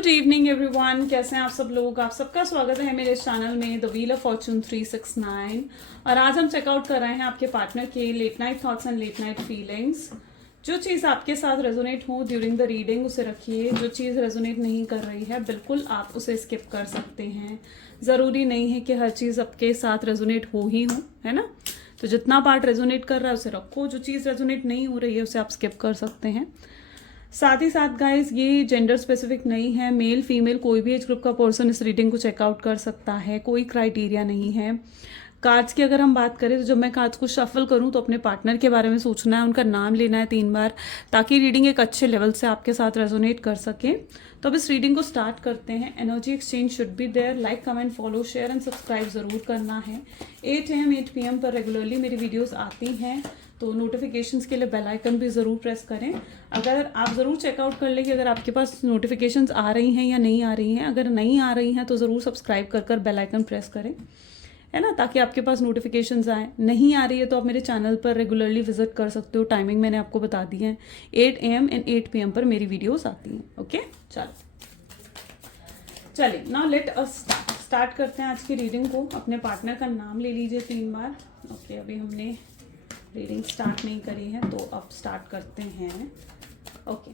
Good evening everyone, कैसे हैं आप सब लोग। आप सबका स्वागत है मेरे चैनल में द व्हील ऑफ फॉर्चून 369। और आज हम चेकआउट कर रहे हैं आपके पार्टनर के late night thoughts and late night feelings. जो चीज़ आपके साथ रेजोनेट हो ड्यूरिंग द रीडिंग उसे रखिए। जो चीज़ रेजोनेट नहीं कर रही है बिल्कुल आप उसे स्किप कर सकते हैं। ज़रूरी नहीं है कि हर चीज़ आपके साथ रेजोनेट हो ही हो, है ना। तो जितना पार्ट रेजोनेट कर रहा है उसे रखो, जो चीज़ रेजोनेट नहीं हो रही है उसे आप स्किप कर सकते हैं। साथ ही साथ गाइस ये जेंडर स्पेसिफिक नहीं है, मेल फीमेल कोई भी एज ग्रुप का पर्सन इस रीडिंग को चेकआउट कर सकता है, कोई क्राइटेरिया नहीं है। कार्ड्स की अगर हम बात करें तो जब मैं कार्ड्स को शफल करूं तो अपने पार्टनर के बारे में सोचना है, उनका नाम लेना है 3 बार, ताकि रीडिंग एक अच्छे लेवल से आपके साथ रेजोनेट कर सके। तो अब इस रीडिंग को स्टार्ट करते हैं। Energy exchange should be there. Like comment follow share and subscribe ज़रूर करना है। 8 AM 8 PM पर रेगुलरली मेरी वीडियोज़ आती हैं, तो नोटिफिकेशंस के लिए बेल आइकन भी ज़रूर प्रेस करें। अगर आप ज़रूर चेकआउट कर लें कि अगर आपके पास नोटिफिकेशंस आ रही हैं या नहीं आ रही हैं। अगर नहीं आ रही हैं तो ज़रूर सब्सक्राइब कर बेल आइकन प्रेस करें, है ना, ताकि आपके पास नोटिफिकेशंस आए। नहीं आ रही है तो आप मेरे चैनल पर रेगुलरली विजिट कर सकते हो। टाइमिंग मैंने आपको बता दी है, 8 AM एंड 8 PM पर मेरी वीडियोज़ आती हैं। ओके, चलिए नाउ लेट अस स्टार्ट करते हैं आज की रीडिंग को। अपने पार्टनर का नाम ले लीजिए 3 बार। ओके, अभी हमने रीडिंग स्टार्ट नहीं करी है तो अब स्टार्ट करते हैं। ओके,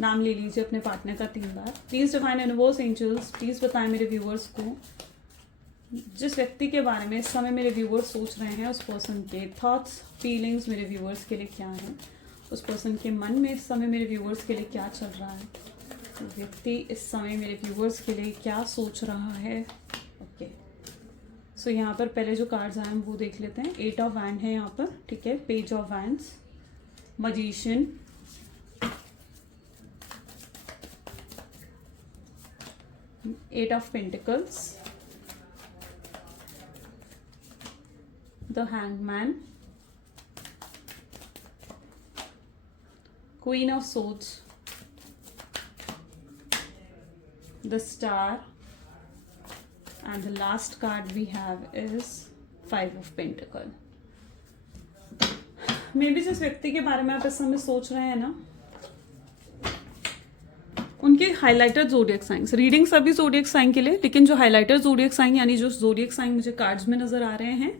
नाम ले लीजिए अपने पार्टनर का 3 बार। Please divine universe angels please बताएं मेरे व्यूवर्स को जिस व्यक्ति के बारे में इस समय मेरे व्यूवर्स सोच रहे हैं, उस पर्सन के थॉट्स फीलिंग्स मेरे व्यूवर्स के लिए क्या है। उस पर्सन के मन में इस समय मेरे व्यूवर्स के लिए क्या चल रहा है। व्यक्ति इस समय मेरे व्यूवर्स के लिए क्या सोच रहा है। ओके, सो यहाँ पर पहले जो कार्ड्स आए हैं वो देख लेते हैं। 8 ऑफ वैंड है यहाँ पर, ठीक है। Page of wands, magician, eight of pentacles, the hangman, queen of swords, the star, and the last card we have is 5 of Pentacle. May be जिस व्यक्ति के बारे में आप इस समय सोच रहे हैं ना, उनके हाइलाइटर जोडियक साइंस, रीडिंग सभी जोडियक साइन के लिए, लेकिन जो हाइलाइटर जोडियक साइन यानी जो जोडियक साइन मुझे कार्ड्स में नजर आ रहे हैं,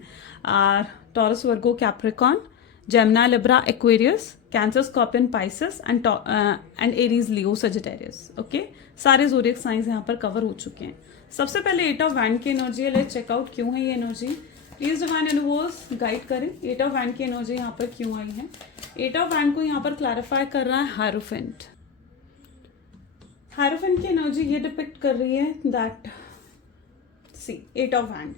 taurus, Virgo, Capricorn, Gemini, Libra, Aquarius, cancer, scorpion, Pisces and Aries, Leo, Sagittarius. Okay, सारे जोडियक साइंस यहाँ पर कवर हो चुके हैं। सबसे पहले 8 ऑफ वैंड की एनर्जी है। लेट्स चेकआउट क्यों है ये energy. Please divine universe guide करें 8 ऑफ वैंड की एनर्जी यहाँ पर क्यों आई है। 8 ऑफ वैंड को यहाँ पर क्लैरिफाई कर रहा है हायरोफेंट। हायरोफेंट की एनर्जी ये डिपिक्ट कर रही है that see 8 of wand,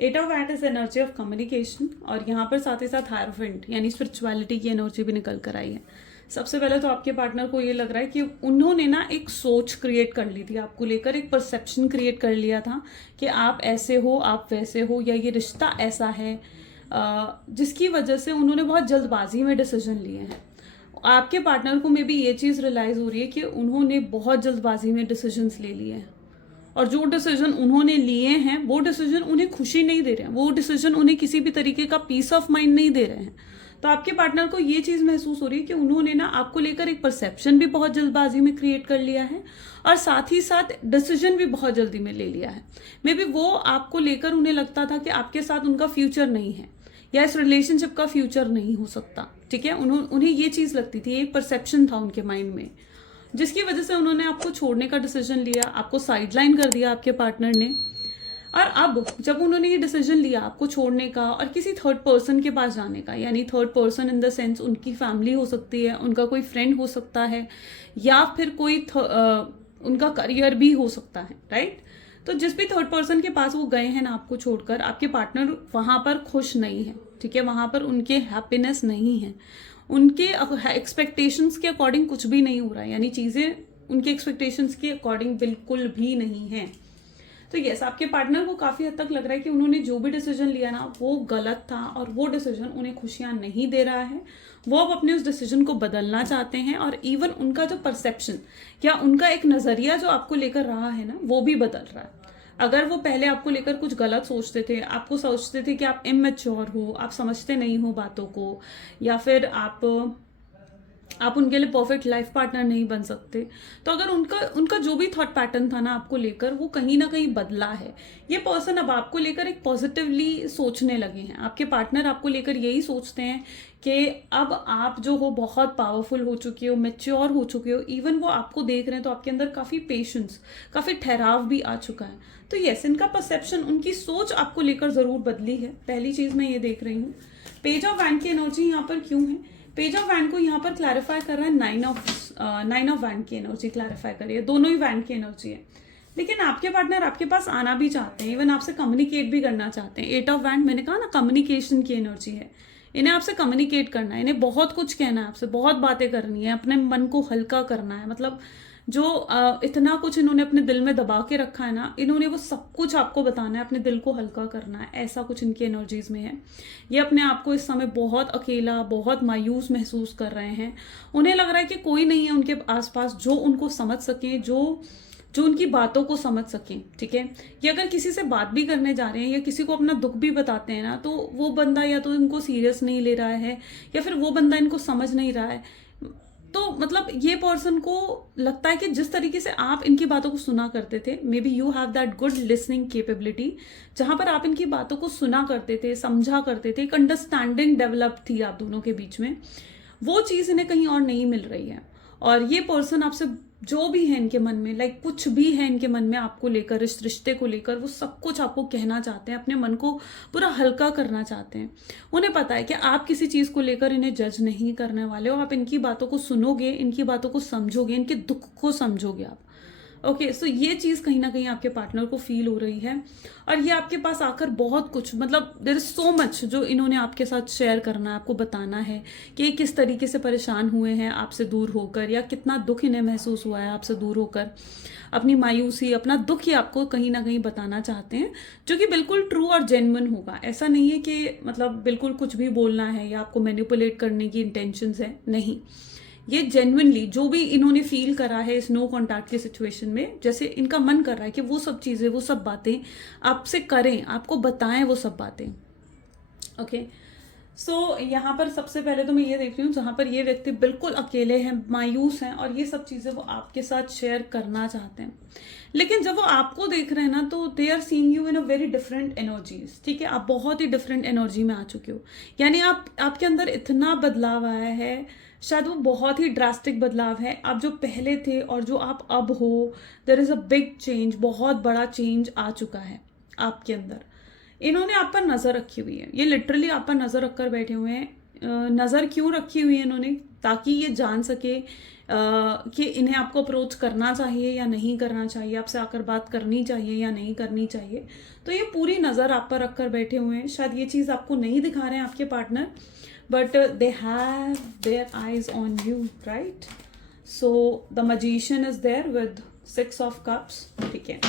8 of wand is energy of communication, और यहाँ पर साथ ही साथ हायरोफेंट यानी स्पिरिचुअलिटी की एनर्जी भी निकल कर आई है। सबसे पहले तो आपके पार्टनर को ये लग रहा है कि उन्होंने ना एक सोच क्रिएट कर ली थी आपको लेकर, एक परसेप्शन क्रिएट कर लिया था कि आप ऐसे हो, आप वैसे हो, या ये रिश्ता ऐसा है, जिसकी वजह से उन्होंने बहुत जल्दबाजी में डिसीजन लिए हैं। आपके पार्टनर को मे बी ये चीज़ रियलाइज़ हो रही है कि उन्होंने बहुत जल्दबाजी में डिसीजंस ले लिए हैं, और जो डिसीजन उन्होंने लिए हैं वो डिसीजन उन्हें खुशी नहीं दे रहे हैं, वो डिसीजन उन्हें किसी भी तरीके का पीस ऑफ माइंड नहीं दे रहे हैं। तो आपके पार्टनर को ये चीज़ महसूस हो रही है कि उन्होंने ना आपको लेकर एक परसेप्शन भी बहुत जल्दबाजी में क्रिएट कर लिया है, और साथ ही साथ डिसीजन भी बहुत जल्दी में ले लिया है। मे बी वो आपको लेकर उन्हें लगता था कि आपके साथ उनका फ्यूचर नहीं है, या इस रिलेशनशिप का फ्यूचर नहीं हो सकता, ठीक है। उन्हें ये चीज़ लगती थी, एक परसेप्शन था उनके माइंड में, जिसकी वजह से उन्होंने आपको छोड़ने का डिसीजन लिया, आपको साइडलाइन कर दिया आपके पार्टनर ने। और अब जब उन्होंने ये डिसीजन लिया आपको छोड़ने का और किसी थर्ड पर्सन के पास जाने का, यानी third person in the sense उनकी फैमिली हो सकती है, उनका कोई फ्रेंड हो सकता है, या फिर कोई उनका करियर भी हो सकता है, राइट। तो जिस भी थर्ड पर्सन के पास वो गए हैं ना आपको छोड़कर, आपके पार्टनर वहाँ पर खुश नहीं है, ठीक है। वहाँ पर उनके हैप्पीनेस नहीं है, उनके एक्सपेक्टेशंस के अकॉर्डिंग कुछ भी नहीं हो रहा है, यानी चीज़ें उनके एक्सपेक्टेशंस के अकॉर्डिंग बिल्कुल भी नहीं है। तो यस, आपके पार्टनर को काफ़ी हद तक लग रहा है कि उन्होंने जो भी डिसीजन लिया ना वो गलत था, और वो डिसीजन उन्हें खुशियाँ नहीं दे रहा है। वो अब अपने उस डिसीजन को बदलना चाहते हैं, और इवन उनका जो परसेप्शन या उनका एक नज़रिया जो आपको लेकर रहा है ना वो भी बदल रहा है। अगर वो पहले आपको लेकर कुछ गलत सोचते थे, आपको सोचते थे कि आप इमेच्योर हो, आप समझते नहीं हो बातों को, या फिर आप आप उनके लिए परफेक्ट लाइफ पार्टनर नहीं बन सकते। तो अगर उनका उनका जो भी थॉट पैटर्न था ना आपको लेकर, वो कहीं ना कहीं बदला है। ये पर्सन अब आपको लेकर एक पॉजिटिवली सोचने लगे हैं। आपके पार्टनर आपको लेकर यही सोचते हैं कि अब आप जो हो बहुत पावरफुल हो चुके हो, मेच्योर हो चुके हो। इवन वो आपको देख रहे हैं तो आपके अंदर काफ़ी पेशेंस, काफ़ी ठहराव भी आ चुका है। तो यस, इनका परसेप्शन, उनकी सोच आपको लेकर ज़रूर बदली है। पहली चीज़ मैं ये देख रही हूँ। पेज ऑफ वैंड की एनर्जी यहाँ पर क्यों है? पेज ऑफ वैंड को यहाँ पर क्लैरिफाई कर रहा है नाइन ऑफ वैंड की एनर्जी क्लैरिफाई कर रही है। दोनों ही वैंड की एनर्जी है। लेकिन आपके पार्टनर आपके पास आना भी चाहते हैं, इवन आपसे कम्युनिकेट भी करना चाहते हैं। एट ऑफ वैंड, मैंने कहा ना, कम्युनिकेशन की एनर्जी है। इन्हें आपसे कम्युनिकेट करना है, इन्हें बहुत कुछ कहना है आपसे, बहुत बातें करनी है, अपने मन को हल्का करना है। मतलब जो इतना कुछ इन्होंने अपने दिल में दबा के रखा है ना, इन्होंने वो सब कुछ आपको बताना है, अपने दिल को हल्का करना है। ऐसा कुछ इनकी एनर्जीज में है। ये अपने आप को इस समय बहुत अकेला, बहुत मायूस महसूस कर रहे हैं। उन्हें लग रहा है कि कोई नहीं है उनके आसपास जो उनको समझ सके, जो उनकी बातों को समझ सकें। ठीक है, ये अगर किसी से बात भी करने जा रहे हैं या किसी को अपना दुख भी बताते हैं ना, तो वो बंदा या तो इनको सीरियस नहीं ले रहा है या फिर वो बंदा इनको समझ नहीं रहा है। तो मतलब ये पर्सन को लगता है कि जिस तरीके से आप इनकी बातों को सुना करते थे, may be you have that good listening capability, जहां पर आप इनकी बातों को सुना करते थे, समझा करते थे, एक अंडरस्टैंडिंग डेवलप थी आप दोनों के बीच में, वो चीज़ इन्हें कहीं और नहीं मिल रही है। और ये पर्सन आपसे जो भी है इनके मन में, लाइक कुछ भी है इनके मन में आपको लेकर, इस रिश्ते को लेकर, वो सब कुछ आपको कहना चाहते हैं, अपने मन को पूरा हल्का करना चाहते हैं। उन्हें पता है कि आप किसी चीज़ को लेकर इन्हें जज नहीं करने वाले हो। आप इनकी बातों को सुनोगे, इनकी बातों को समझोगे, इनके दुख को समझोगे आप। ओके, सो ये चीज़ कहीं ना कहीं आपके पार्टनर को फील हो रही है। और ये आपके पास आकर बहुत कुछ, मतलब देयर इज सो मच जो इन्होंने आपके साथ शेयर करना है, आपको बताना है कि ये किस तरीके से परेशान हुए हैं आपसे दूर होकर, या कितना दुख इन्हें महसूस हुआ है आपसे दूर होकर। अपनी मायूसी, अपना दुख ही आपको कहीं ना कहीं बताना चाहते हैं, जो कि बिल्कुल ट्रू और जेन्युइन होगा। ऐसा नहीं है कि मतलब बिल्कुल कुछ भी बोलना है या आपको मैनिपुलेट करने की इंटेंशंस है, नहीं। ये जेन्युइनली जो भी इन्होंने फील करा है इस नो कॉन्टैक्ट की सिचुएशन में, जैसे इनका मन कर रहा है कि वो सब चीज़ें, वो सब बातें आपसे करें, आपको बताएं वो सब बातें। ओके, सो यहाँ पर सबसे पहले तो मैं ये देख रही हूँ, जहाँ पर ये व्यक्ति बिल्कुल अकेले हैं, मायूस हैं, और ये सब चीज़ें वो आपके साथ शेयर करना चाहते हैं। लेकिन जब वो आपको देख रहे हैं ना, तो they are seeing you in a very different energies. ठीक है, आप बहुत ही डिफरेंट एनर्जी में आ चुके हो। यानी आपके अंदर इतना बदलाव आया है, शायद वो बहुत ही ड्रास्टिक बदलाव है। आप जो पहले थे और जो आप अब हो, there is a big change, बहुत बड़ा चेंज आ चुका है आपके अंदर। इन्होंने आप पर नज़र रखी हुई है, ये लिटरली आप पर नज़र रखकर बैठे हुए हैं। नज़र क्यों रखी हुई है इन्होंने? ताकि ये जान सके कि इन्हें आपको अप्रोच करना चाहिए या नहीं करना चाहिए, आपसे आकर बात करनी चाहिए या नहीं करनी चाहिए। तो ये पूरी नज़र आप पर रखकर बैठे हुए हैं। शायद ये चीज़ आपको नहीं दिखा रहे हैं आपके partner, but they have their eyes on you, right? So the magician is there with 6 of cups. ठीक है,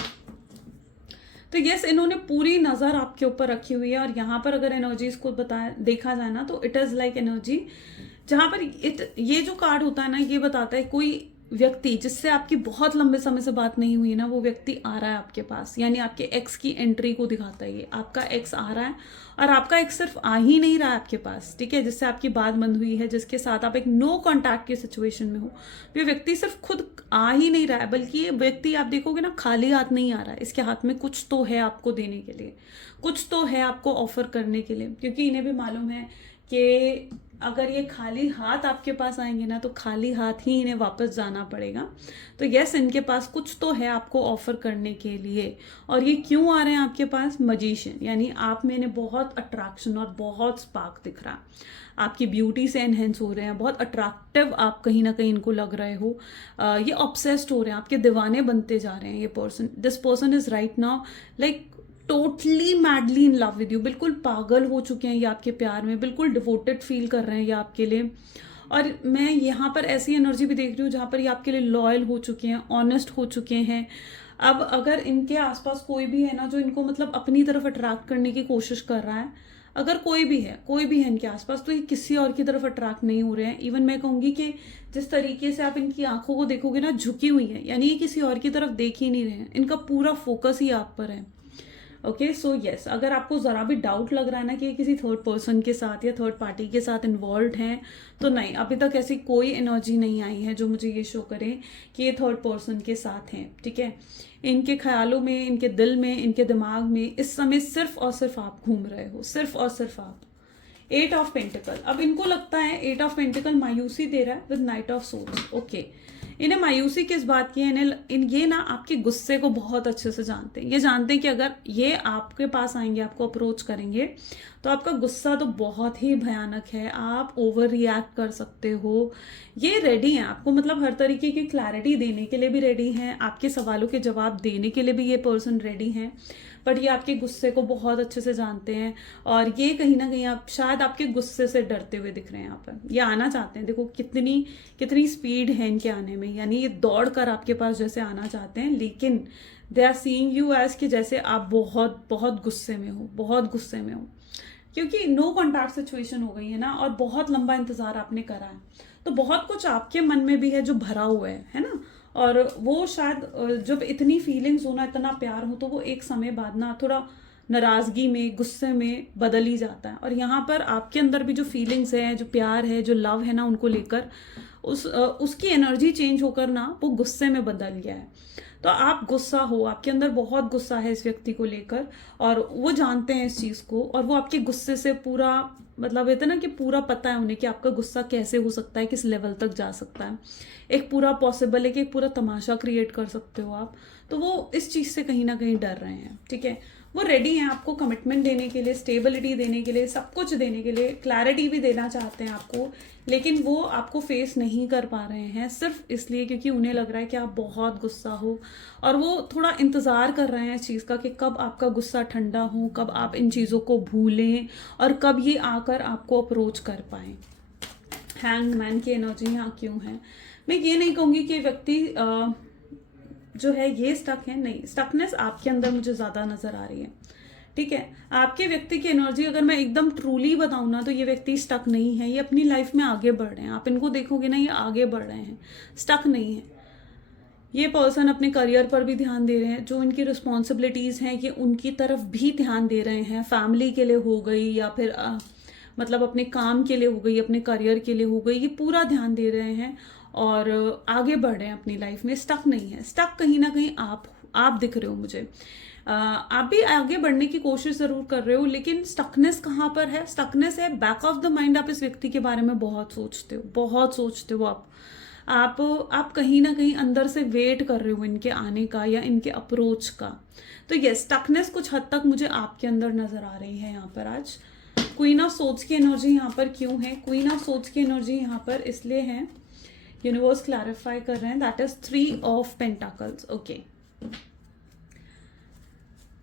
तो यस, इन्होंने पूरी नज़र आपके ऊपर रखी हुई है। और यहाँ पर अगर एनर्जीज को देखा जाए ना, तो इट इज़ लाइक एनर्जी जहाँ पर ये जो कार्ड होता है ना, ये बताता है कोई व्यक्ति जिससे आपकी बहुत लंबे समय से बात नहीं हुई ना, वो व्यक्ति आ रहा है आपके पास। यानी आपके एक्स की एंट्री को दिखाता है ये। आपका एक्स आ रहा है, और आपका एक्स सिर्फ आ ही नहीं रहा है आपके पास, ठीक है, जिससे आपकी बात बंद हुई है, जिसके साथ आप एक नो कॉन्टैक्ट की सिचुएशन में हो। ये व्यक्ति सिर्फ खुद आ ही नहीं रहा है, बल्कि ये व्यक्ति आप देखोगे ना, खाली हाथ नहीं आ रहा है। इसके हाथ में कुछ तो है आपको देने के लिए, कुछ तो है आपको ऑफर करने के लिए, क्योंकि इन्हें भी मालूम है कि अगर ये खाली हाथ आपके पास आएंगे ना, तो खाली हाथ ही इन्हें वापस जाना पड़ेगा। तो यस, इनके पास कुछ तो है आपको ऑफर करने के लिए। और ये क्यों आ रहे हैं आपके पास? मजीशियन, यानी आप में इन्हें बहुत अट्रैक्शन और बहुत स्पार्क दिख रहा है। आपकी ब्यूटी से एनहेंस हो रहे हैं, बहुत अट्रैक्टिव आप कहीं ना कहीं इनको लग रहे हो। ये ऑब्सेस्ड हो रहे हैं, आपके दीवाने बनते जा रहे हैं ये person. This person is right now like totally madly in love with you. बिल्कुल पागल हो चुके हैं ये आपके प्यार में, बिल्कुल डिवोटेड फील कर रहे हैं ये आपके लिए। और मैं यहाँ पर ऐसी एनर्जी भी देख रही हूँ जहाँ पर ये आपके लिए लॉयल हो चुके हैं, ऑनेस्ट हो चुके हैं। अब अगर इनके आसपास कोई भी है ना जो इनको मतलब अपनी तरफ अट्रैक्ट करने की कोशिश कर रहा है, अगर कोई भी है इनके आसपास, तो ये किसी और की तरफ अट्रैक्ट नहीं हो रहे हैं। इवन मैं कहूँगी कि जिस तरीके से आप इनकी आंखों को देखोगे ना, झुकी हुई है, यानी ये किसी और की तरफ देख ही नहीं रहे हैं। इनका पूरा फोकस ही आप पर है। ओके, सो यस, अगर आपको ज़रा भी डाउट लग रहा है ना कि ये किसी थर्ड पर्सन के साथ या थर्ड पार्टी के साथ इन्वॉल्व हैं, तो नहीं, अभी तक ऐसी कोई एनर्जी नहीं आई है जो मुझे ये शो करे कि ये थर्ड पर्सन के साथ हैं, ठीक है। इनके ख्यालों में, इनके दिल में, इनके दिमाग में इस समय सिर्फ और सिर्फ आप घूम रहे हो, सिर्फ और सिर्फ आप। 8 ऑफ पेंटिकल, अब इनको लगता है 8 ऑफ पेंटिकल मायूसी दे रहा है with night of swords. Okay, इन्हें मायूसी किस बात की है, ये ना आपके गुस्से को बहुत अच्छे से जानते हैं। ये जानते हैं कि अगर ये आपके पास आएंगे, आपको अप्रोच करेंगे, तो आपका गुस्सा तो बहुत ही भयानक है, आप ओवर रिएक्ट कर सकते हो। ये रेडी हैं आपको, मतलब हर तरीके की क्लैरिटी देने के लिए भी रेडी हैं, आपके सवालों के जवाब देने के लिए भी ये पर्सन रेडी हैं। बट ये आपके गुस्से को बहुत अच्छे से जानते हैं, और ये कहीं ना कहीं आप शायद आपके गुस्से से डरते हुए दिख रहे हैं यहाँ पर। ये आना चाहते हैं, देखो कितनी कितनी स्पीड है इनके आने में, यानी ये दौड़ कर आपके पास जैसे आना चाहते हैं, लेकिन they are seeing you as कि जैसे आप बहुत बहुत गुस्से में हो, बहुत गुस्से में हो, क्योंकि नो कॉन्टैक्ट सिचुएशन हो गई है ना, और बहुत लंबा इंतजार आपने करा है, तो बहुत कुछ आपके मन में भी है जो भरा हुआ है ना। और वो शायद जब इतनी फीलिंग्स हो ना, इतना प्यार हो, तो वो एक समय बाद ना थोड़ा नाराजगी में, गुस्से में बदल ही जाता है। और यहाँ पर आपके अंदर भी जो फीलिंग्स है, जो प्यार है, जो लव है ना, उनको लेकर उसकी एनर्जी चेंज होकर ना वो गुस्से में बदल गया है। तो आप गुस्सा हो, आपके अंदर बहुत गुस्सा है इस व्यक्ति को लेकर, और वो जानते हैं इस चीज़ को, और वो आपके गुस्से से पूरा, मतलब कहते हैं ना कि पूरा पता है उन्हें कि आपका गुस्सा कैसे हो सकता है, किस लेवल तक जा सकता है। एक पूरा पॉसिबल है कि एक पूरा तमाशा क्रिएट कर सकते हो आप। तो वो इस चीज़ से कहीं ना कहीं डर रहे हैं, ठीक है। वो रेडी हैं आपको कमिटमेंट देने के लिए, स्टेबिलिटी देने के लिए, सब कुछ देने के लिए, क्लैरिटी भी देना चाहते हैं आपको, लेकिन वो आपको फेस नहीं कर पा रहे हैं सिर्फ इसलिए क्योंकि उन्हें लग रहा है कि आप बहुत गुस्सा हो, और वो थोड़ा इंतज़ार कर रहे हैं इस चीज़ का कि कब आपका गुस्सा ठंडा हो, कब आप इन चीज़ों को भूलें, और कब ये आकर आपको अप्रोच कर पाएँ। हैंगमैन की एनर्जी यहाँ क्यों है? मैं ये नहीं कहूँगी कि व्यक्ति जो है ये स्टक है, नहीं, स्टकनेस आपके अंदर मुझे ज़्यादा नज़र आ रही है, ठीक है। आपके व्यक्ति की एनर्जी अगर मैं एकदम ट्रूली बताऊँ ना, तो ये व्यक्ति स्टक नहीं है, ये अपनी लाइफ में आगे बढ़ रहे हैं। आप इनको देखोगे ना, ये आगे बढ़ रहे हैं, स्टक नहीं है। ये पर्सन अपने करियर पर भी ध्यान दे रहे हैं, जो इनकी रिस्पॉन्सिबिलिटीज़ हैं ये उनकी तरफ भी ध्यान दे रहे हैं। फैमिली के लिए हो गई, या फिर मतलब अपने काम के लिए हो गई, अपने करियर के लिए हो गई, ये पूरा ध्यान दे रहे हैं और आगे बढ़ रहे हैं अपनी लाइफ में। स्टक नहीं है, स्टक कहीं ना कहीं आप दिख रहे हो मुझे। आप भी आगे बढ़ने की कोशिश ज़रूर कर रहे हो, लेकिन स्टकनेस कहाँ पर है? स्टकनेस है बैक ऑफ द माइंड, आप इस व्यक्ति के बारे में बहुत सोचते हो, बहुत सोचते हो आप कहीं ना कहीं अंदर से वेट कर रहे हो इनके आने का या इनके अप्रोच का। तो ये स्टकनेस कुछ हद तक मुझे आपके अंदर नज़र आ रही है यहाँ पर आज। क्वीन ऑफ सोर्ड्स की एनर्जी यहाँ पर क्यों है? क्वीन ऑफ सोर्ड्स की एनर्जी यहाँ पर इसलिए है, यूनिवर्स क्लैरिफाई कर रहे हैं, that is 3 of pentacles. Okay,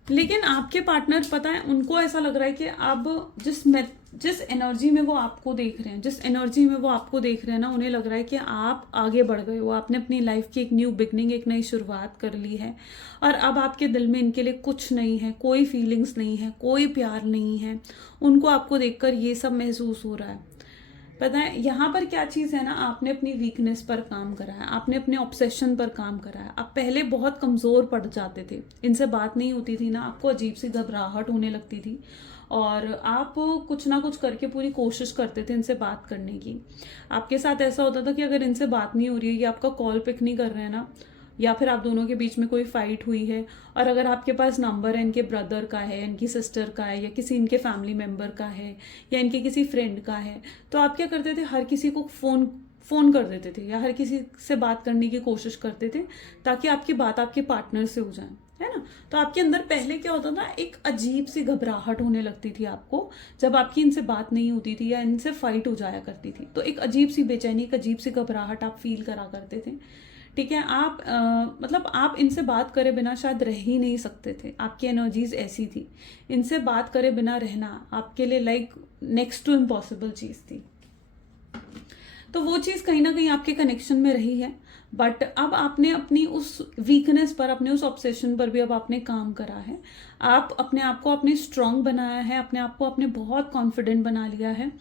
लेकिन आपके पार्टनर, पता है, उनको ऐसा लग रहा है कि अब जिस एनर्जी में वो आपको देख रहे हैं, जिस एनर्जी में वो आपको देख रहे हैं ना, उन्हें लग रहा है कि आप आगे बढ़ गए हो, आपने अपनी लाइफ की एक न्यू बिगनिंग, एक नई शुरुआत कर ली है, और अब आपके दिल में इनके लिए कुछ नहीं है, कोई फीलिंग्स नहीं है, कोई प्यार नहीं है। उनको आपको देखकर ये सब महसूस हो रहा है। पता है यहाँ पर क्या चीज़ है ना, आपने अपनी वीकनेस पर काम करा है, आपने अपने ऑब्सेशन पर काम करा है। आप पहले बहुत कमज़ोर पड़ जाते थे, इनसे बात नहीं होती थी ना, आपको अजीब सी घबराहट होने लगती थी, और आप कुछ ना कुछ करके पूरी कोशिश करते थे इनसे बात करने की। आपके साथ ऐसा होता था कि अगर इनसे बात नहीं हो रही है, या आपका कॉल पिक नहीं कर रहे हैं ना, या फिर आप दोनों के बीच में कोई फाइट हुई है, और अगर आपके पास नंबर है इनके ब्रदर का है, इनकी सिस्टर का है, या किसी इनके फैमिली मेम्बर का है, या इनके किसी फ्रेंड का है, तो आप क्या करते थे? हर किसी को फ़ोन कर देते थे, या हर किसी से बात करने की कोशिश करते थे, ताकि आपकी बात आपके पार्टनर से हो जाए, है ना। तो आपके अंदर पहले क्या होता था, एक अजीब सी घबराहट होने लगती थी आपको, जब आपकी इनसे बात नहीं होती थी या इनसे फाइट हो जाया करती थी, तो एक अजीब सी बेचैनी, एक अजीब सी घबराहट आप फील करा करते थे, ठीक है। मतलब आप इनसे बात करे बिना शायद रह ही नहीं सकते थे, आपकी एनर्जीज ऐसी थी, इनसे बात करे बिना रहना आपके लिए लाइक नेक्स्ट टू इम्पॉसिबल चीज़ थी। तो वो चीज़ कहीं ना कहीं आपके कनेक्शन में रही है, बट अब आपने अपनी उस वीकनेस पर, अपने उस ऑब्सेशन पर भी अब आपने काम करा है। आप अपने आप को आपने स्ट्रांग बनाया है, अपने आप को आपने बहुत कॉन्फिडेंट बना लिया है,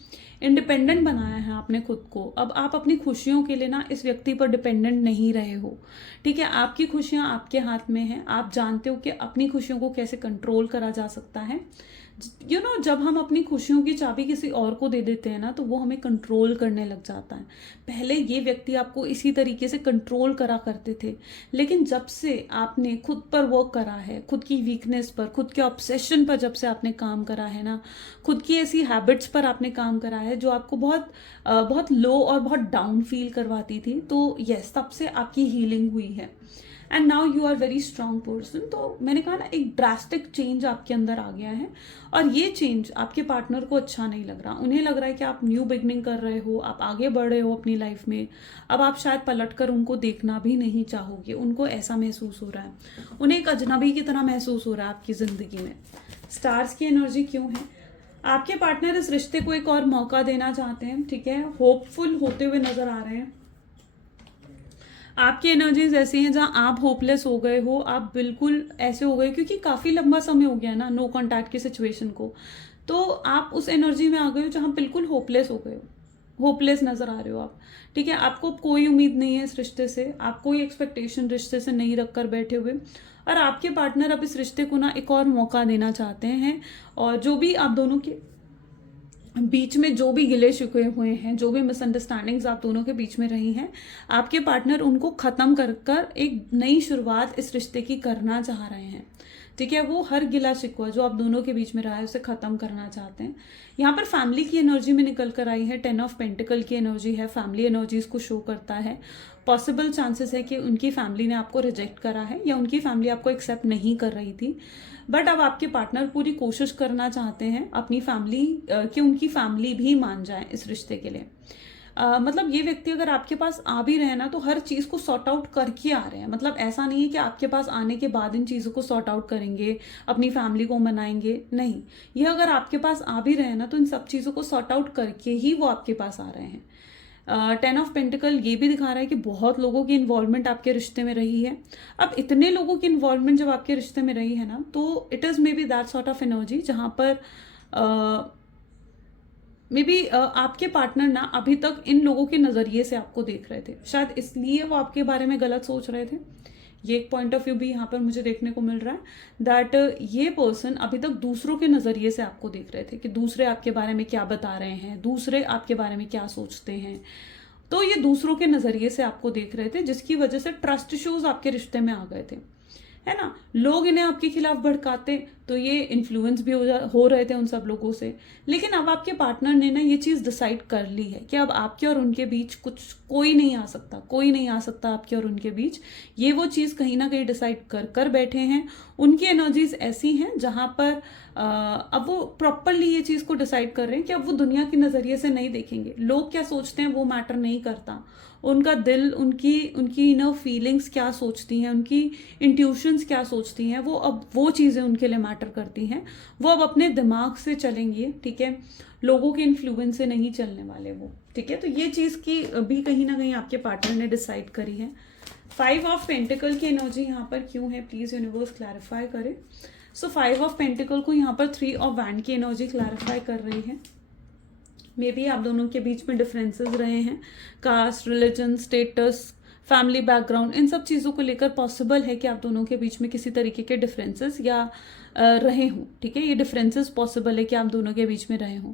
इंडिपेंडेंट बनाया है आपने खुद को। अब आप अपनी खुशियों के लिए ना इस व्यक्ति पर डिपेंडेंट नहीं रहे हो, ठीक है। आपकी खुशियाँ आपके हाथ में हैं, आप जानते हो कि अपनी खुशियों को कैसे कंट्रोल करा जा सकता है। जब हम अपनी खुशियों की चाबी किसी और को दे देते हैं ना, तो वो हमें कंट्रोल करने लग जाता है। पहले ये व्यक्ति आपको इसी तरीके से कंट्रोल करा करते थे, लेकिन जब से आपने खुद पर वर्क करा है, खुद की वीकनेस पर, खुद के ऑब्सेशन पर जब से आपने काम करा है ना, खुद की ऐसी हैबिट्स पर आपने काम करा है जो आपको बहुत लो और बहुत डाउन फील करवाती थी, तो यस, तब से आपकी हीलिंग हुई है and now you are very strong person. तो मैंने कहा ना, एक ड्रास्टिक चेंज आपके अंदर आ गया है, और ये चेंज आपके पार्टनर को अच्छा नहीं लग रहा। उन्हें लग रहा है कि आप न्यू बिगनिंग कर रहे हो, आप आगे बढ़ रहे हो अपनी लाइफ में। अब आप शायद पलट कर उनको देखना भी नहीं चाहोगे, उनको ऐसा महसूस हो रहा है, उन्हें एक अजनबी की तरह महसूस हो रहा है आपकी जिंदगी में। स्टार्स की एनर्जी क्यों है? आपके पार्टनर इस रिश्ते को एक और मौका देना चाहते हैं, ठीक है, होपफुल होते हुए नजर आ रहे हैं। आपकी एनर्जीज ऐसी हैं जहां आप होपलेस हो गए हो, आप बिल्कुल ऐसे हो गए, क्योंकि काफ़ी लंबा समय हो गया ना नो कॉन्टैक्ट की सिचुएशन को, तो आप उस एनर्जी में आ गए हो जहां बिल्कुल होपलेस हो गए हो, होपलेस नज़र आ रहे हो आप, ठीक है। आपको कोई उम्मीद नहीं है इस रिश्ते से, आप कोई एक्सपेक्टेशन रिश्ते से नहीं रख कर बैठे हुए, और आपके पार्टनर अब इस रिश्ते को ना एक और मौका देना चाहते हैं। और जो भी आप दोनों के बीच में जो भी गिले शिकवे हुए हैं, जो भी मिसअंडरस्टैंडिंग्स आप दोनों के बीच में रही हैं, आपके पार्टनर उनको ख़त्म कर कर एक नई शुरुआत इस रिश्ते की करना चाह रहे हैं, ठीक है। वो हर गिला शिकवा जो आप दोनों के बीच में रहा है उसे ख़त्म करना चाहते हैं। यहाँ पर फैमिली की एनर्जी में निकल कर आई है, 10 ऑफ पेंटिकल की एनर्जी है, फैमिली एनर्जीज को शो करता है। पॉसिबल चांसेस है कि उनकी फैमिली ने आपको रिजेक्ट करा है, या उनकी फैमिली आपको एक्सेप्ट नहीं कर रही थी, बट अब आपके पार्टनर पूरी कोशिश करना चाहते हैं अपनी फैमिली कि उनकी फैमिली भी मान जाए इस रिश्ते के लिए। मतलब ये व्यक्ति अगर आपके पास आ भी रहे ना, तो हर चीज़ को सॉर्ट आउट करके आ रहे हैं। मतलब ऐसा नहीं है कि आपके पास आने के बाद इन चीज़ों को सॉर्ट आउट करेंगे, अपनी फैमिली को मनाएंगे, नहीं। ये अगर आपके पास आ भी रहे ना, तो इन सब चीज़ों को सॉर्ट आउट करके ही वो आपके पास आ रहे हैं। 10 ऑफ पेंटिकल ये भी दिखा रहा है कि बहुत लोगों की इन्वॉल्वमेंट आपके रिश्ते में रही है। अब इतने लोगों की इन्वॉल्वमेंट जब आपके रिश्ते में रही है ना, तो it is may be that sort of energy जहाँ पर मे बी आपके पार्टनर ना अभी तक इन लोगों के नज़रिए से आपको देख रहे थे, शायद इसलिए वो आपके बारे में गलत सोच रहे थे। ये एक पॉइंट ऑफ व्यू भी यहाँ पर मुझे देखने को मिल रहा है, दैट ये पर्सन अभी तक दूसरों के नज़रिए से आपको देख रहे थे कि दूसरे आपके बारे में क्या बता रहे हैं, दूसरे आपके बारे में क्या सोचते हैं। तो ये दूसरों के नज़रिए से आपको देख रहे थे, जिसकी वजह से ट्रस्ट इश्यूज आपके रिश्ते में आ गए थे, है ना। लोग इन्हें आपके खिलाफ भड़काते, तो ये इन्फ्लुएंस भी हो रहे थे उन सब लोगों से। लेकिन अब आपके पार्टनर ने ना ये चीज़ डिसाइड कर ली है कि अब आपके और उनके बीच कोई नहीं आ सकता, कोई नहीं आ सकता आपके और उनके बीच। ये वो चीज़ कहीं ना कहीं डिसाइड कर कर बैठे हैं। उनकी एनर्जीज ऐसी हैं जहाँ पर अब वो प्रॉपरली ये चीज़ को डिसाइड कर रहे हैं कि अब वो दुनिया के नज़रिए से नहीं देखेंगे। लोग क्या सोचते हैं वो मैटर नहीं करता, उनका दिल, उनकी इनर फीलिंग्स क्या सोचती हैं, उनकी इंट्यूशंस क्या सोचती हैं, वो चीज़ें उनके लिए मैटर करती हैं। वो अब अपने दिमाग से चलेंगे, ठीक है, लोगों के इन्फ्लुएंस से नहीं चलने वाले वो, ठीक है। तो ये चीज़ की भी कहीं ना कहीं आपके पार्टनर ने डिसाइड करी है। 5 ऑफ पेंटिकल की एनर्जी यहाँ पर क्यों है, प्लीज़ यूनिवर्स क्लैरिफाई करे। सो 5 ऑफ पेंटिकल को यहाँ पर 3 ऑफ वैंड की एनर्जी क्लैरिफाई कर रही है। मे बी आप दोनों के बीच में डिफरेंसेस रहे हैं, caste, religion, status, family background, इन सब चीज़ों को लेकर पॉसिबल है कि आप दोनों के बीच में किसी तरीके के डिफरेंसेस या रहे हों, ठीक है। ये डिफरेंसेस पॉसिबल है कि आप दोनों के बीच में रहे हों,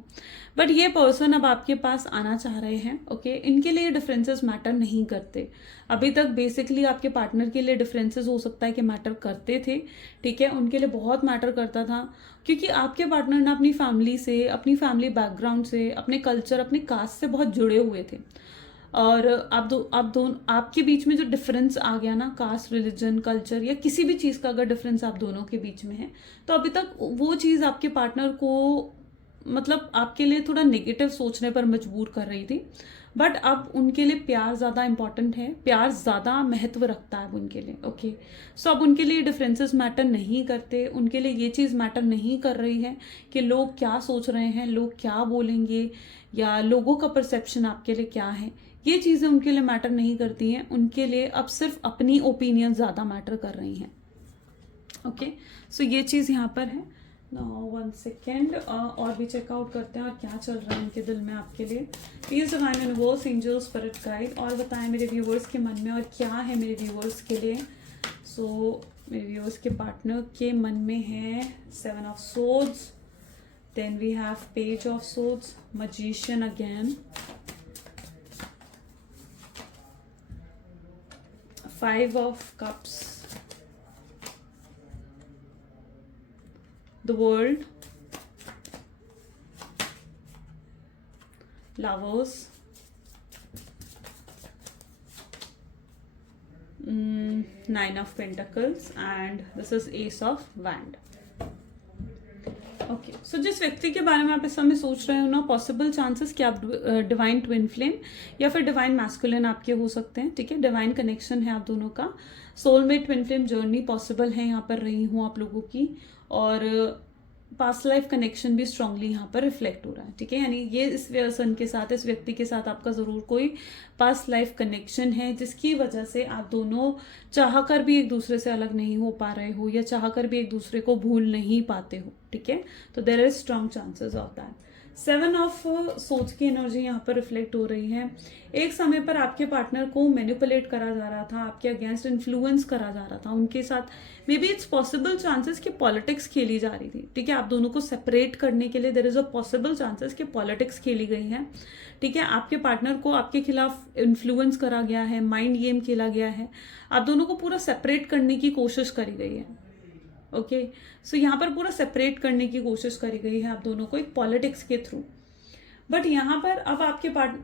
बट ये पर्सन अब आपके पास आना चाह रहे हैं, ओके। इनके लिए डिफरेंसेस मैटर नहीं करते। अभी तक बेसिकली आपके पार्टनर के लिए डिफरेंसेस हो सकता है कि मैटर करते थे, ठीक है, उनके लिए बहुत मैटर करता था, क्योंकि आपके पार्टनर ना अपनी फैमिली से, अपनी फैमिली बैकग्राउंड से, अपने कल्चर, अपने कास्ट से बहुत जुड़े हुए थे। और आपके बीच में जो डिफरेंस आ गया ना, कास्ट, रिलीजन, कल्चर या किसी भी चीज़ का अगर डिफरेंस आप दोनों के बीच में है, तो अभी तक वो चीज़ आपके पार्टनर को मतलब आपके लिए थोड़ा नेगेटिव सोचने पर मजबूर कर रही थी, बट अब उनके लिए प्यार ज़्यादा इंपॉर्टेंट है, प्यार ज़्यादा महत्व रखता है अब उनके लिए। ओके, सो अब उनके लिए डिफरेंसेस मैटर नहीं करते, उनके लिए ये चीज़ मैटर नहीं कर रही है कि लोग क्या सोच रहे हैं, लोग क्या बोलेंगे, या लोगों का परसेप्शन आपके लिए क्या है। ये चीज़ें उनके लिए मैटर नहीं करती हैं, उनके लिए अब सिर्फ अपनी ओपिनियन ज़्यादा मैटर कर रही हैं। ओके, सो ये चीज़ यहाँ पर है। वन सेकेंड, और भी चेकआउट करते हैं और क्या चल रहा है उनके दिल में आपके लिए। Please divine universe, angel, spirit guide, और बताएं मेरे व्यूवर्स के मन में और क्या है मेरे व्यूवर्स के लिए। सो मेरे व्यूवर्स के पार्टनर के मन में है 7 of swords, then we have page of swords, magician again, 5 of cups, the world, lovers, 9 of pentacles, and this is ace of wand. Okay, so जिस व्यक्ति के बारे में आप इस समय सोच रहे हो ना, पॉसिबल चांसेस कि आप डिवाइन ट्विन फ्लेम या फिर डिवाइन मैस्कुलिन आपके हो सकते हैं। ठीक है, डिवाइन कनेक्शन है आप दोनों का, soulmate twin flame journey possible है यहाँ पर रही हूँ आप लोगों की, और पास्ट लाइफ कनेक्शन भी स्ट्रांगली यहाँ पर रिफ्लेक्ट हो रहा है। ठीक है, यानी ये इस पर्सन के साथ, इस व्यक्ति के साथ आपका ज़रूर कोई पास्ट लाइफ कनेक्शन है, जिसकी वजह से आप दोनों चाहकर भी एक दूसरे से अलग नहीं हो पा रहे हो, या चाहकर भी एक दूसरे को भूल नहीं पाते हो। ठीक है, तो there is strong chances of that. 7 of सोच की एनर्जी यहाँ पर रिफ्लेक्ट हो रही है। एक समय पर आपके पार्टनर को मैनिपुलेट करा जा रहा था, आपके अगेंस्ट इन्फ्लुएंस करा जा रहा था, उनके साथ may be it's possible chances कि पॉलिटिक्स खेली जा रही थी। ठीक है, आप दोनों को सेपरेट करने के लिए there is a possible chances कि पॉलिटिक्स खेली गई है। ठीक है, आपके पार्टनर को आपके खिलाफ इन्फ्लुएंस करा गया है, माइंड गेम खेला गया है, आप दोनों को पूरा सेपरेट करने की कोशिश करी गई है। ओके, सो यहाँ पर पूरा सेपरेट करने की कोशिश करी गई है आप दोनों को एक पॉलिटिक्स के थ्रू, बट यहाँ पर अब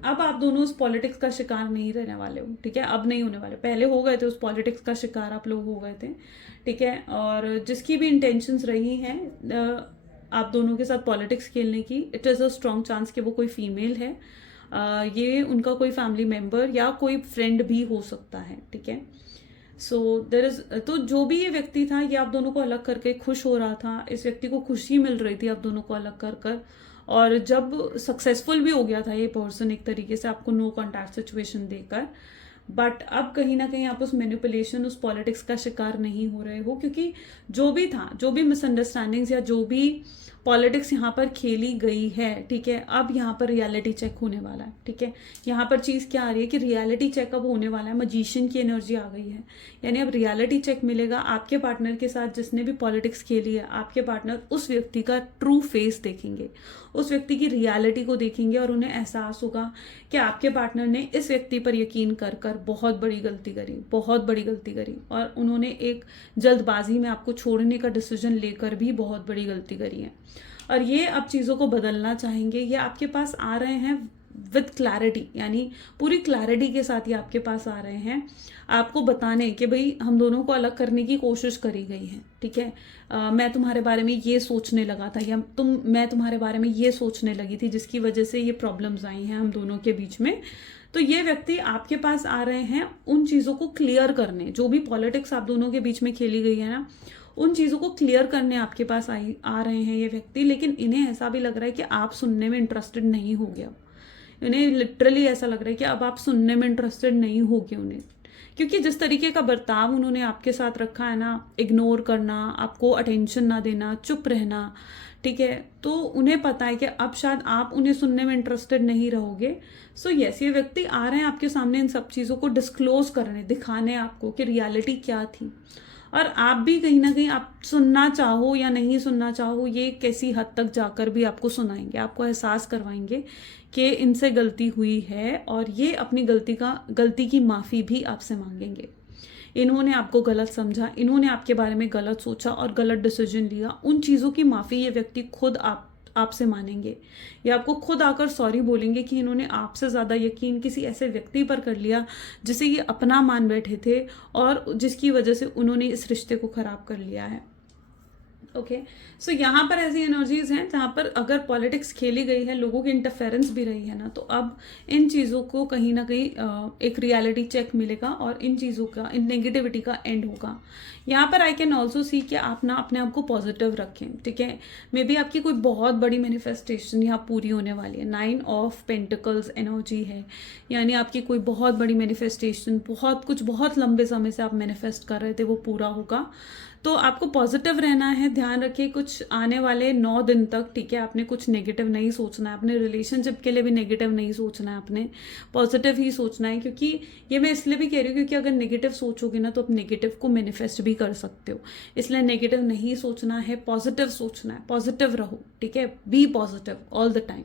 अब आप दोनों उस पॉलिटिक्स का शिकार नहीं रहने वाले हो। ठीक है, अब नहीं होने वाले, पहले हो गए थे उस पॉलिटिक्स का शिकार आप लोग हो गए थे। ठीक है, और जिसकी भी इंटेंशंस रही हैं आप दोनों के साथ पॉलिटिक्स खेलने की, it is a strong chance कि वो कोई फीमेल है, ये उनका कोई फैमिली मेम्बर या कोई फ्रेंड भी हो सकता है। ठीक है, सो देर इज, तो जो भी ये व्यक्ति था ये आप दोनों को अलग करके खुश हो रहा था, इस व्यक्ति को खुशी मिल रही थी आप दोनों को अलग कर, और जब सक्सेसफुल भी हो गया था ये पर्सन एक तरीके से आपको नो कॉन्टैक्ट सिचुएशन देकर, बट अब कहीं ना कहीं आप उस मैनिपुलेशन, उस पॉलिटिक्स का शिकार नहीं हो रहे हो, क्योंकि जो भी था, जो भी मिसअंडरस्टैंडिंग्स या जो भी पॉलिटिक्स यहाँ पर खेली गई है, ठीक है, अब यहाँ पर रियलिटी चेक होने वाला है। ठीक है, यहाँ पर चीज़ क्या आ रही है कि रियलिटी चेक अब होने वाला है, मजीशियन की एनर्जी आ गई है, यानी अब रियलिटी चेक मिलेगा आपके पार्टनर के साथ जिसने भी पॉलिटिक्स खेली है। आपके पार्टनर उस व्यक्ति का ट्रू फेस देखेंगे, उस व्यक्ति की रियलिटी को देखेंगे, और उन्हें एहसास होगा कि आपके पार्टनर ने इस व्यक्ति पर यकीन कर बहुत बड़ी गलती करी, बहुत बड़ी गलती करी, और उन्होंने एक जल्दबाजी में आपको छोड़ने का डिसीजन लेकर भी बहुत बड़ी गलती करी है, और ये अब चीज़ों को बदलना चाहेंगे। ये आपके पास आ रहे हैं विद क्लैरिटी, यानी पूरी क्लैरिटी के साथ ये आपके पास आ रहे हैं आपको बताने कि भाई हम दोनों को अलग करने की कोशिश करी गई है। ठीक है, मैं तुम्हारे बारे में ये सोचने लगा था, या मैं तुम्हारे बारे में ये सोचने लगी थी, जिसकी वजह से ये प्रॉब्लम्स आई हैं हम दोनों के बीच में। तो ये व्यक्ति आपके पास आ रहे हैं उन चीज़ों को क्लियर करने, जो भी पॉलिटिक्स आप दोनों के बीच में खेली गई है ना, उन चीज़ों को क्लियर करने आपके पास आ रहे हैं ये व्यक्ति। लेकिन इन्हें ऐसा भी लग रहा है कि आप सुनने में इंटरेस्टेड नहीं हो गया, इन्हें लिटरली ऐसा लग रहा है कि अब आप सुनने में इंटरेस्टेड नहीं होगे उन्हें, क्योंकि जिस तरीके का बर्ताव उन्होंने आपके साथ रखा है ना, इग्नोर करना, आपको अटेंशन ना देना, चुप रहना, ठीक है, तो उन्हें पता है कि अब शायद आप उन्हें सुनने में इंटरेस्टेड नहीं रहोगे। सो यस, ये व्यक्ति आ रहे हैं आपके सामने इन सब चीज़ों को डिस्क्लोज करने, दिखाने आपको कि रियलिटी क्या थी, और आप भी कहीं ना कहीं आप सुनना चाहो या नहीं सुनना चाहो, ये कैसी हद तक जाकर भी आपको सुनाएंगे, आपको एहसास करवाएंगे कि इनसे गलती हुई है, और ये अपनी गलती की माफ़ी भी आपसे मांगेंगे। इन्होंने आपको गलत समझा, इन्होंने आपके बारे में गलत सोचा और गलत डिसीजन लिया, उन चीज़ों की माफ़ी ये व्यक्ति खुद आपसे मानेंगे, या आपको खुद आकर सॉरी बोलेंगे कि इन्होंने आपसे ज़्यादा यकीन किसी ऐसे व्यक्ति पर कर लिया जिसे ये अपना मान बैठे थे, और जिसकी वजह से उन्होंने इस रिश्ते को ख़राब कर लिया है। ओके, सो यहाँ पर ऐसी एनर्जीज हैं जहाँ पर अगर पॉलिटिक्स खेली गई है, लोगों की इंटरफेरेंस भी रही है ना, तो अब इन चीज़ों को कहीं ना कहीं एक रियलिटी चेक मिलेगा और इन चीज़ों का, इन नेगेटिविटी का एंड होगा। यहाँ पर आई कैन ऑल्सो सी कि आप ना अपने आप को पॉजिटिव रखें, ठीक है। मे बी आपकी कोई बहुत बड़ी मैनिफेस्टेशन यहाँ पूरी होने वाली है। 9 ऑफ पेंटिकल्स एनर्जी है, यानी आपकी कोई बहुत बड़ी मैनिफेस्टेशन, बहुत कुछ बहुत लंबे समय से आप मैनिफेस्ट कर रहे थे, वो पूरा होगा। तो आपको पॉजिटिव रहना है। ध्यान रखिए कुछ आने वाले 9 दिन तक, ठीक है, आपने कुछ नेगेटिव नहीं सोचना है। अपने रिलेशनशिप के लिए भी नेगेटिव नहीं सोचना है, आपने पॉजिटिव ही सोचना है। क्योंकि ये मैं इसलिए भी कह रही हूँ क्योंकि अगर नेगेटिव सोचोगे ना तो आप नेगेटिव को मैनिफेस्ट भी कर सकते हो। इसलिए नेगेटिव नहीं सोचना है, पॉजिटिव सोचना है। पॉजिटिव रहो, ठीक है, be positive all the time.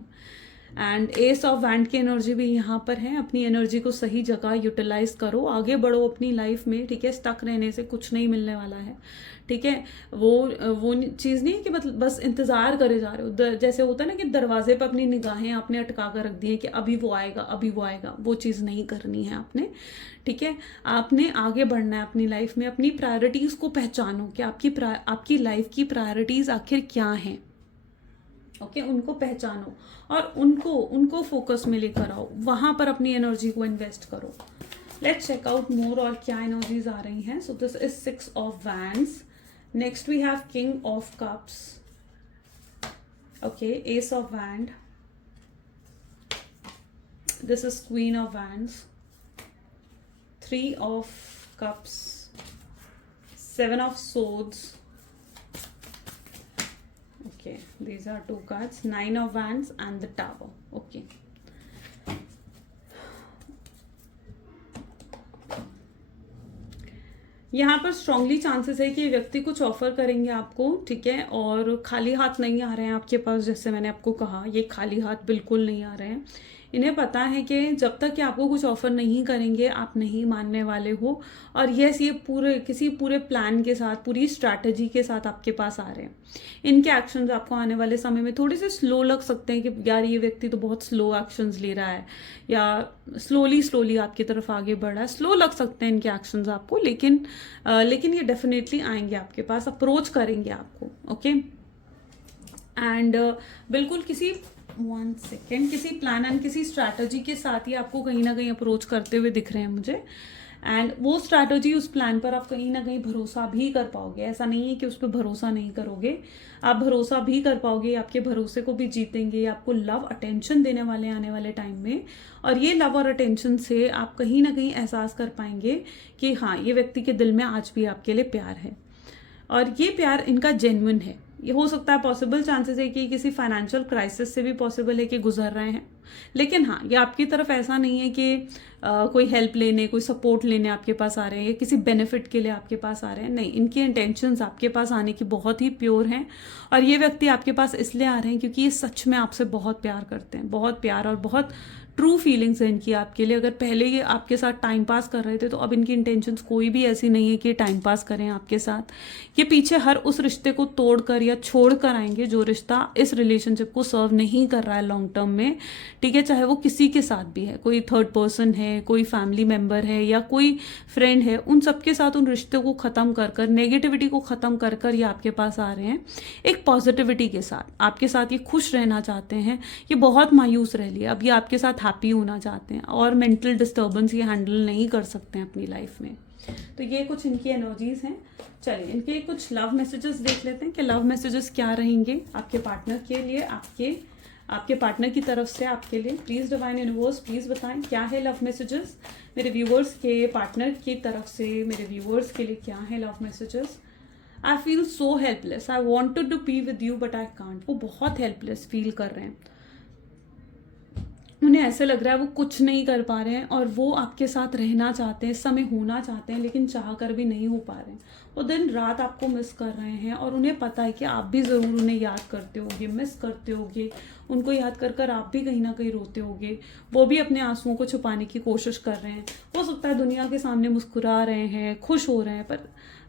And ace of wand की एनर्जी भी यहाँ पर है। अपनी एनर्जी को सही जगह यूटिलाइज करो, आगे बढ़ो अपनी लाइफ में, ठीक है। स्टक रहने से कुछ नहीं मिलने वाला है, ठीक है। वो चीज़ नहीं है कि मतलब बस इंतज़ार करे जा रहे हो। जैसे होता है ना कि दरवाजे पर अपनी निगाहें आपने अटका कर रख दी है कि अभी वो आएगा, अभी वो आएगा। वो चीज़ नहीं करनी है आपने, ठीक है। आपने आगे बढ़ना है अपनी लाइफ में। अपनी प्रायोरिटीज़ को पहचानो कि आपकी लाइफ की प्रायोरिटीज़ आखिर क्या हैं, ओके। उनको पहचानो और उनको फोकस में लेकर आओ, वहां पर अपनी एनर्जी को इन्वेस्ट करो। लेट्स चेक आउट मोर और क्या एनर्जीज आ रही हैं। So this is 6 of wands. Next we have king of cups, okay, ace of wand, this is queen of wands, 3 of cups, 7 of swords. Okay, these are 2 cards, 9 of wands and the tower. Okay, यहाँ पर strongly chances है कि ये व्यक्ति कुछ offer करेंगे आपको, ठीक है। और खाली हाथ नहीं आ रहे हैं आपके पास। जैसे मैंने आपको कहा, ये खाली हाथ बिल्कुल नहीं आ रहे हैं। इन्हें पता है कि जब तक कि आपको कुछ ऑफर नहीं करेंगे आप नहीं मानने वाले हो। और यस, ये किसी पूरे प्लान के साथ, पूरी स्ट्रैटेजी के साथ आपके पास आ रहे हैं। इनके एक्शंस आपको आने वाले समय में थोड़े से स्लो लग सकते हैं कि यार ये व्यक्ति तो बहुत स्लो एक्शंस ले रहा है, या स्लोली आपकी तरफ आगे बढ़ रहा है। स्लो लग सकते हैं इनके एक्शंस आपको, लेकिन ये डेफिनेटली आएंगे आपके पास, अप्रोच करेंगे आपको, ओके। एंड बिल्कुल किसी प्लान एंड किसी स्ट्रैटेजी के साथ ही आपको कहीं ना कहीं अप्रोच करते हुए दिख रहे हैं मुझे। एंड वो स्ट्रैटेजी, उस प्लान पर आप कहीं ना कहीं भरोसा भी कर पाओगे। ऐसा नहीं है कि उस पर भरोसा नहीं करोगे, आप भरोसा भी कर पाओगे। आपके भरोसे को भी जीतेंगे, आपको लव अटेंशन देने वाले आने वाले टाइम में। और ये लव और अटेंशन से आप कहीं ना कहीं एहसास कर पाएंगे कि हाँ, ये व्यक्ति के दिल में आज भी आपके लिए प्यार है और ये प्यार इनका जेन्युइन है। ये हो सकता है, पॉसिबल चांसेस है कि किसी फाइनेंशियल क्राइसिस से भी पॉसिबल है कि गुजर रहे हैं। लेकिन हाँ, ये आपकी तरफ ऐसा नहीं है कि कोई हेल्प लेने, कोई सपोर्ट लेने आपके पास आ रहे हैं या किसी बेनिफिट के लिए आपके पास आ रहे हैं। नहीं, इनकी इंटेंशंस आपके पास आने की बहुत ही प्योर हैं। और ये व्यक्ति आपके पास इसलिए आ रहे हैं क्योंकि ये सच में आपसे बहुत प्यार करते हैं, बहुत प्यार और बहुत ट्रू फीलिंग्स है इनकी आपके लिए। अगर पहले ये आपके साथ टाइम पास कर रहे थे तो अब इनकी इंटेंशंस कोई भी ऐसी नहीं है कि टाइम पास करें आपके साथ। ये पीछे हर उस रिश्ते को तोड़कर या छोड़कर आएंगे जो रिश्ता इस रिलेशनशिप को सर्व नहीं कर रहा है लॉन्ग टर्म में, ठीक है। चाहे वो किसी के साथ भी है, कोई थर्ड पर्सन है, कोई फैमिली मेम्बर है या कोई फ्रेंड है, उन सबके साथ उन रिश्तों को ख़त्म कर नेगेटिविटी को ख़त्म कर ये आपके पास आ रहे हैं एक पॉजिटिविटी के साथ। आपके साथ ये खुश रहना चाहते हैं, ये बहुत मायूस रह लिया, अब ये आपके साथ हैप्पी होना चाहते हैं और मेंटल डिस्टर्बेंस ये हैंडल नहीं कर सकते हैं अपनी लाइफ में। तो ये कुछ इनकी एनर्जीज हैं। चलिए इनके कुछ लव मैसेजेस देख लेते हैं कि लव मैसेजेस क्या रहेंगे आपके पार्टनर के लिए, आपके पार्टनर की तरफ से आपके लिए। प्लीज़ डिवाइन यूनिवर्स प्लीज़ बताएं क्या है लव मैसेजेस मेरे व्यूवर्स के पार्टनर की तरफ से। मेरे व्यूवर्स के लिए क्या है love messages. I feel so helpless, I wanted to be with you but I can't. वो बहुत हेल्पलेस फील कर रहे हैं, उन्हें ऐसे लग रहा है वो कुछ नहीं कर पा रहे हैं और वो आपके साथ रहना चाहते हैं, इस समय होना चाहते हैं, लेकिन चाह कर भी नहीं हो पा रहे हैं। वो दिन रात आपको मिस कर रहे हैं और उन्हें पता है कि आप भी ज़रूर उन्हें याद करते होगे, मिस करते होगे। उनको याद कर आप भी कहीं ना कहीं रोते होगे। वो भी अपने आंसुओं को छुपाने की कोशिश कर रहे हैं। हो सकता है दुनिया के सामने मुस्कुरा रहे हैं, खुश हो रहे हैं,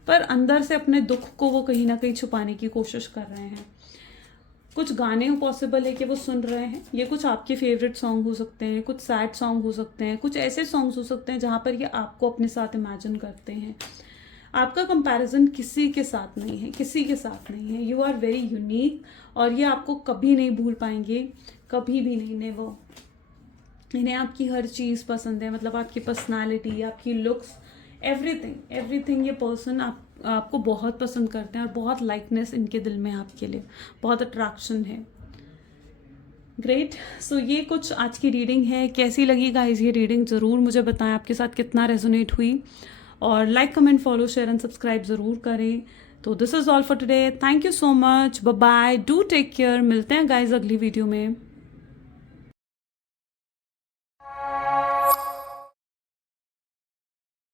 पर अंदर से अपने दुख को वो कहीं ना कहीं छुपाने की कोशिश कर रहे हैं। कुछ गाने पॉसिबल है कि वो सुन रहे हैं। ये कुछ आपके फेवरेट सॉन्ग हो सकते हैं, कुछ सैड सॉन्ग हो सकते हैं, कुछ ऐसे सॉन्ग्स हो सकते हैं जहाँ पर ये आपको अपने साथ इमेजिन करते हैं। आपका कंपैरिजन किसी के साथ नहीं है, किसी के साथ नहीं है। यू आर वेरी यूनिक और ये आपको कभी नहीं भूल पाएंगे, कभी भी नहीं। नेवर। इन्हें आपकी हर चीज़ पसंद है, मतलब आपकी पर्सनालिटी, आपकी लुक्स, एवरीथिंग ये पर्सन आपको बहुत पसंद करते हैं और बहुत लाइकनेस इनके दिल में आपके लिए, बहुत अट्रैक्शन है। ग्रेट। सो ये कुछ आज की रीडिंग है। कैसी लगी गाइस ये रीडिंग, ज़रूर मुझे बताएं आपके साथ कितना रेजोनेट हुई, और like comment follow share and subscribe ज़रूर करें। तो this is all for today. Thank you so much, bye bye, do take care. मिलते हैं गाइस अगली वीडियो में।